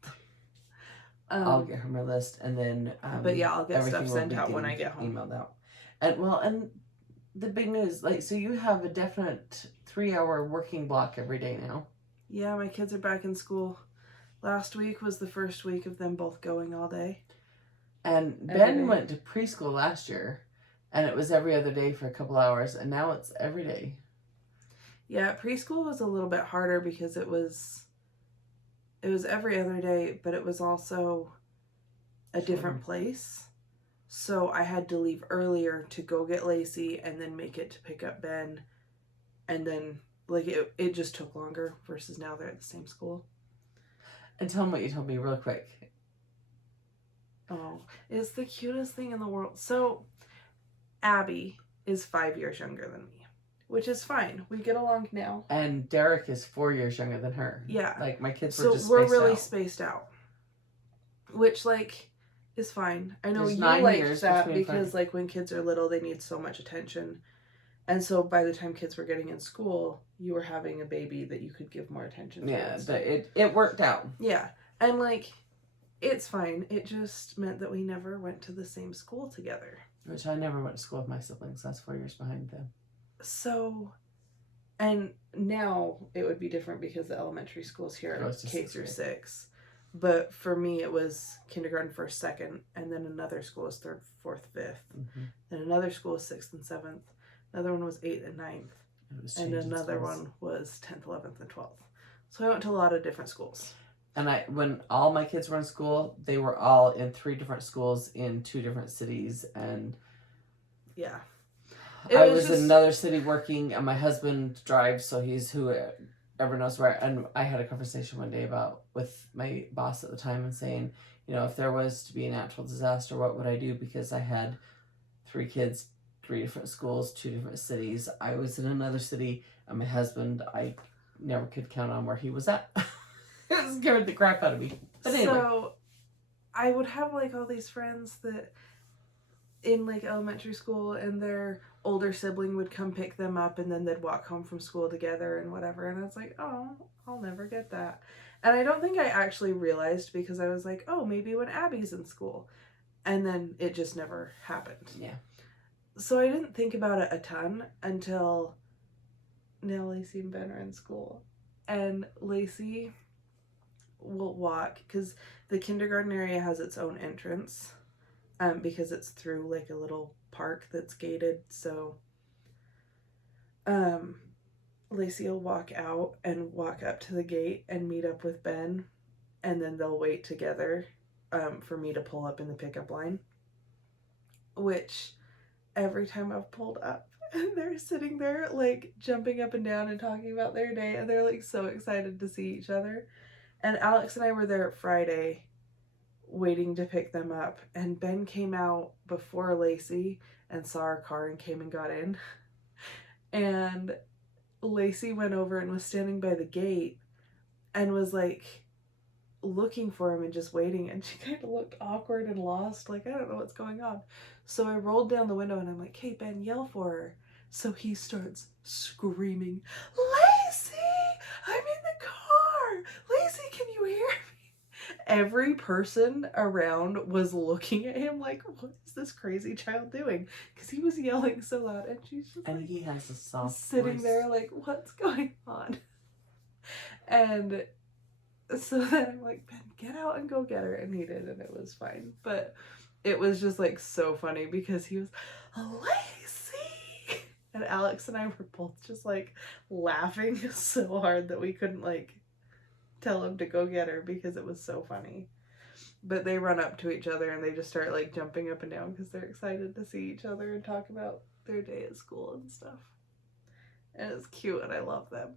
I'll get her my list, and then but yeah, I'll get stuff sent out when I get home. Emailed out. And the big news, like, so you have a definite 3-hour working block every day now. Yeah, my kids are back in school. Last week was the first week of them both going all day. And Ben went to preschool last year, and it was every other day for a couple hours, and now it's every day. Yeah, preschool was a little bit harder because it was every other day, but it was also a different place. So I had to leave earlier to go get Lacey and then make it to pick up Ben. And then, like, it just took longer versus now they're at the same school. And tell them what you told me real quick. Oh, it's the cutest thing in the world. So, Abby is 5 years younger than me, which is fine. We get along now. And Derek is 4 years younger than her. Yeah. Like, my kids were just spaced out. So, we're really spaced out. Which, like, is fine. I know you like that because, like, when kids are little, they need so much attention. And so, by the time kids were getting in school, you were having a baby that you could give more attention to. Yeah, but it worked out. Yeah. And, like, it's fine. It just meant that we never went to the same school together. Which I never went to school with my siblings. That's 4 years behind them. So, and now it would be different because the elementary schools here are K through 6. But for me, it was kindergarten, 1st, 2nd, and then another school is 3rd, 4th, 5th. Then another school is 6th and 7th. Another one was 8th and 9th. And another one was 10th, 11th, and 12th. So I went to a lot of different schools. And when all my kids were in school, they were all in 3 different schools in 2 different cities. And yeah. I was in another city working, and my husband drives, so he's whoever knows where. And I had a conversation one day with my boss at the time and saying, you know, if there was to be a natural disaster, what would I do? Because I had 3 kids, 3 different schools, 2 different cities. I was in another city, and my husband, I never could count on where he was at. It scared the crap out of me. But anyway. So, I would have, like, all these friends that in, like, elementary school, and their older sibling would come pick them up, and then they'd walk home from school together and whatever. And I was like, oh, I'll never get that. And I don't think I actually realized, because I was like, oh, maybe when Abby's in school. And then it just never happened. Yeah. So I didn't think about it a ton until now Lacey and Ben are in school. And Lacey will walk, because the kindergarten area has its own entrance, because it's through, like, a little park that's gated. So Lacey will walk out and walk up to the gate and meet up with Ben, and then they'll wait together for me to pull up in the pickup line, which every time I've pulled up, they're sitting there, like, jumping up and down and talking about their day, and they're, like, so excited to see each other. And Alex and I were there Friday waiting to pick them up, and Ben came out before Lacey and saw our car and came and got in. And Lacey went over and was standing by the gate and was, like, looking for him and just waiting, and she kind of looked awkward and lost, like, I don't know what's going on. So I rolled down the window and I'm like, hey, Ben, yell for her. So he starts screaming, Lacey, I'm in the car. Lacey, can you hear me? Every person around was looking at him like, what is this crazy child doing? Because he was yelling so loud, and she's just, and like, he has a soft sitting voice. there like, what's going on? And So then I'm like, Ben, get out and go get her. And he did, and it was fine. But it was just like so funny because he was, Lacey! And Alex and I were both just like laughing so hard that we couldn't like tell him to go get her because it was so funny. But they run up to each other and they just start like jumping up and down because they're excited to see each other and talk about their day at school and stuff. And it's cute and I love them.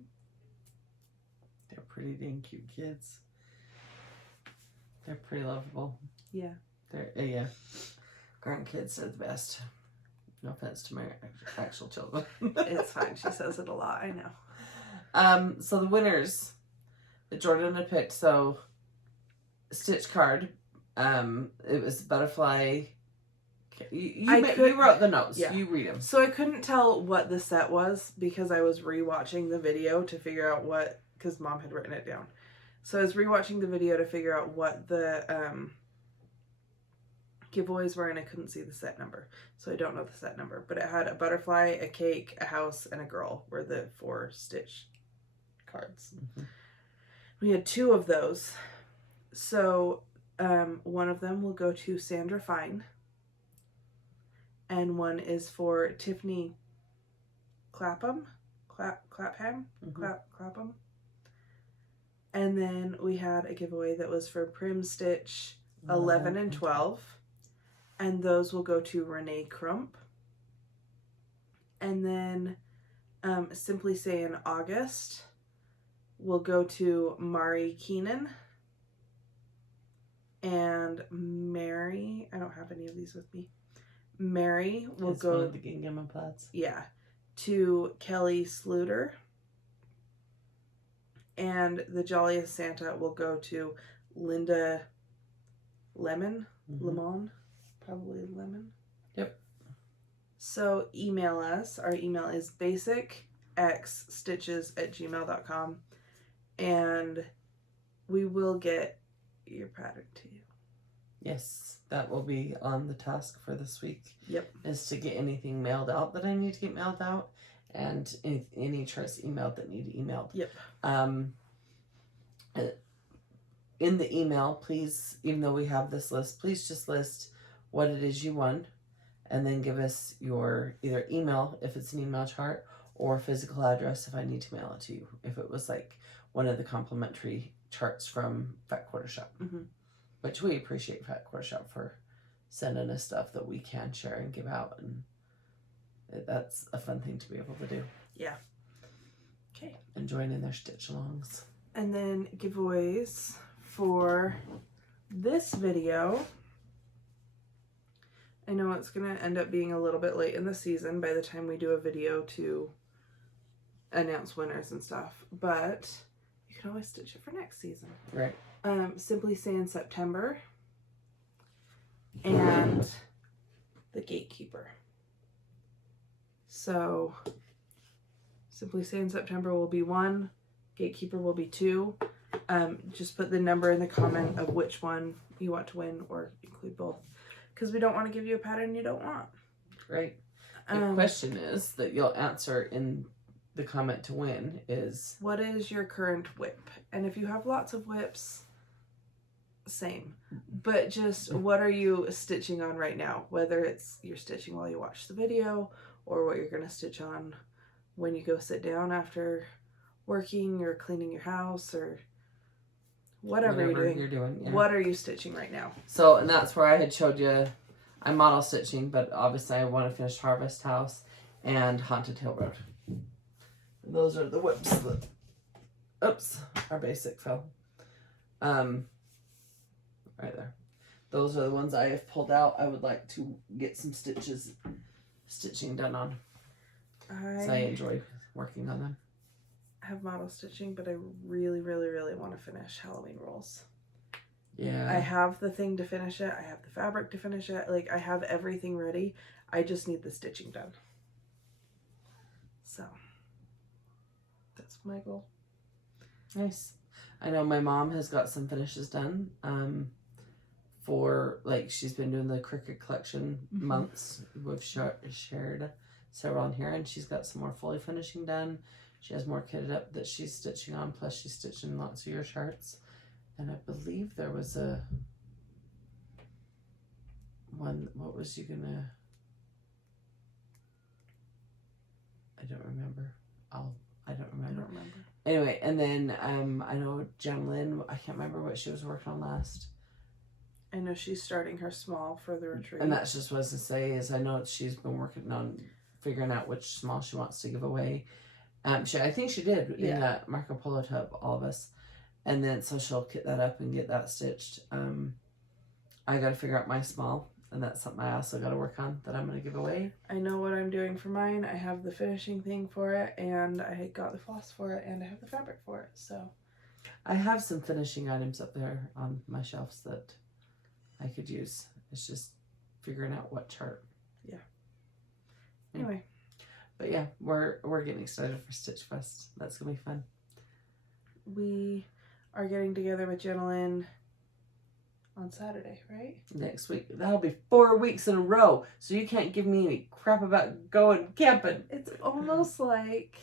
They're pretty dang cute kids. They're pretty lovable. Yeah. They're yeah. Grandkids are the best. No offense to my actual children. It's fine. She says it a lot. I know. So the winners that Jorden had picked. So stitch card. It was butterfly. You wrote the notes. Yeah. You read them. So I couldn't tell what the set was because I was rewatching the video to figure out what, because Mom had written it down. So I was rewatching the video to figure out what the giveaways were, and I couldn't see the set number. So I don't know the set number. But it had a butterfly, a cake, a house, and a girl were the 4 stitch cards. Mm-hmm. We had 2 of those. So one of them will go to Sandra Fine. And one is for Tiffani Clapham. Clapham? Mm-hmm. Clapham. And then we had a giveaway that was for Prim Stitch 11 and 12. And those will go to RaNae Crump. And then Simply Saying August will go to Mari Keenen. And Mary, I don't have any of these with me. Mary will go. One of the gingham plaids. Yeah, to Kelly Sluiter. And the Jolliest Santa will go to Linda Lemmon. Mm-hmm. Lemmon, probably Lemmon. Yep. So email us. Our email is basicxstitches@gmail.com, and we will get your pattern to you. Yes, that will be on the task for this week. Yep. Is to get anything mailed out that I need to get mailed out, and any charts emailed that need emailed. Yep. In the email, please, even though we have this list, please just list what it is you won, and then give us your either email if it's an email chart or physical address if I need to mail it to you. If it was like one of the complimentary charts from Fat Quarter Shop. Mm-hmm. Which we appreciate Fat Quarter Shop for sending us stuff that we can share and give out. And that's a fun thing to be able to do. Yeah. Okay. And join in their stitch alongs. And then giveaways for this video. I know it's going to end up being a little bit late in the season by the time we do a video to announce winners and stuff. But you can always stitch it for next season. Right. Simply Saying September and the Gatekeeper. So Simply Saying September will be 1, Gatekeeper will be 2. Just put the number in the comment of which one you want to win, or include both, because we don't want to give you a pattern you don't want. Right. The question is that you'll answer in the comment to win is, what is your current whip? And if you have lots of whips, same, but just what are you stitching on right now, whether it's you're stitching while you watch the video or what you're going to stitch on when you go sit down after working or cleaning your house or whatever you're doing. Yeah. What are you stitching right now? So, and that's where I had showed you I'm model stitching, but obviously I want to finish Harvest House and Haunted Hill Road. And those are the whips that, oops, our basic fell. Right there. Those are the ones I have pulled out. I would like to get some stitching done on. So I enjoy working on them. I have model stitching, but I really, really, really want to finish Halloween rolls. Yeah. I have the thing to finish it. I have the fabric to finish it. Like, I have everything ready. I just need the stitching done. So, that's my goal. Nice. I know my mom has got some finishes done. For, like, she's been doing the Cricut collection months. We've shared several on here, and she's got some more fully finishing done. She has more kitted up that she's stitching on, plus she's stitching lots of your charts. And I believe there was one, what was you gonna, I don't remember. I don't remember. Anyway, and then I know Janalyn, I can't remember what she was working on last. I know she's starting her small for the retreat. And that's just what I was to say is I know she's been working on figuring out which small she wants to give away. I think she did in that Marco Polo tub, all of us. And then so she'll kit that up and get that stitched. I got to figure out my small, and that's something I also got to work on that I'm going to give away. I know what I'm doing for mine. I have the finishing thing for it, and I got the floss for it, and I have the fabric for it. So I have some finishing items up there on my shelves that I could use. It's just figuring out what chart. Yeah. Anyway. But yeah, we're getting excited for Stitch Fest. That's gonna be fun. We are getting together with Janalyn on Saturday, right? Next week. That'll be 4 weeks in a row. So you can't give me any crap about going camping. It's almost like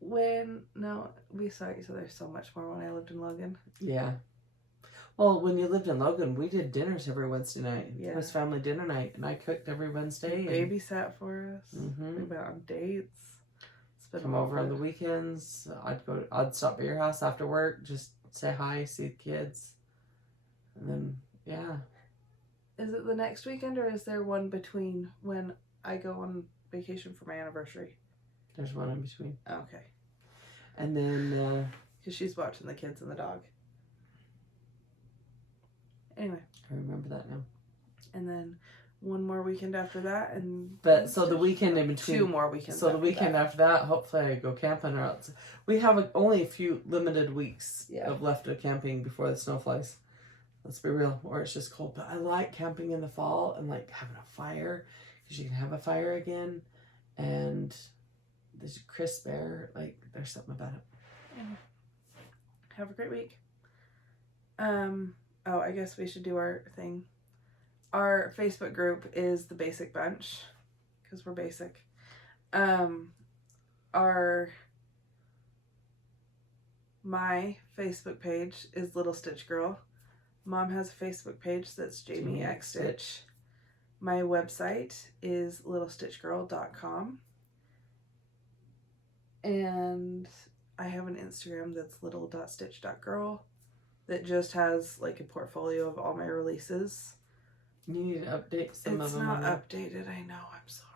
we saw each other so much more when I lived in Logan. Yeah. Well, when you lived in Logan, we did dinners every Wednesday night. Yeah. It was family dinner night, and I cooked every Wednesday. You babysat for us. Mm-hmm. We went on dates. Come over on the weekends. I'd stop at your house after work, just say hi, see the kids. And then, yeah. Is it the next weekend, or is there one between when I go on vacation for my anniversary? There's one in between. Okay. And then... Because she's watching the kids and the dog. Anyway. I remember that now. And then one more weekend after that, and... But, so the weekend in between... 2 more weekends So the weekend after that, hopefully I go camping, or else... We have only a few limited weeks of left of camping before the snow flies. Let's be real. Or it's just cold. But I like camping in the fall and like having a fire, because you can have a fire again, and there's crisp air. Like, there's something about it. Yeah. Have a great week. Oh, I guess we should do our thing. Our Facebook group is the Basic Bunch, because we're basic. My Facebook page is Little Stitch Girl. Mom has a Facebook page that's Jami X Stitch. My website is littlestitchgirl.com. And I have an Instagram that's little.stitch.girl that just has like a portfolio of all my releases. You need to update some of them. It's not updated, I know, I'm sorry.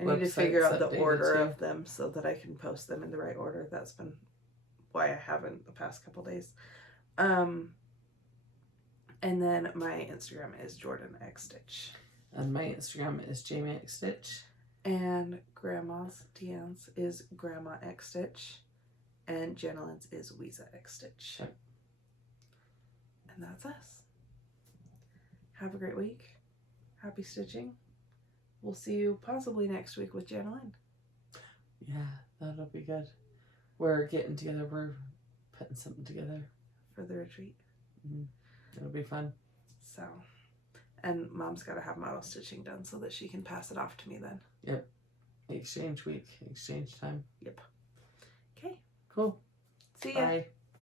I need to figure out the order of them so that I can post them in the right order. That's been why I haven't the past couple days. And then my Instagram is Jorden X Stitch. And my Instagram is Jami X Stitch. And Grandma's, DeAnn's, is Grandma X Stitch. And Janalyn's is Weeza X Stitch. Yep. And that's us. Have a great week. Happy stitching. We'll see you possibly next week with Janalyn. Yeah, that'll be good. We're getting together. We're putting something together. For the retreat. Mm-hmm. It'll be fun. So, and Mom's got to have model stitching done so that she can pass it off to me then. Yep. Exchange week. Exchange time. Yep. Okay. Cool. See ya. Bye.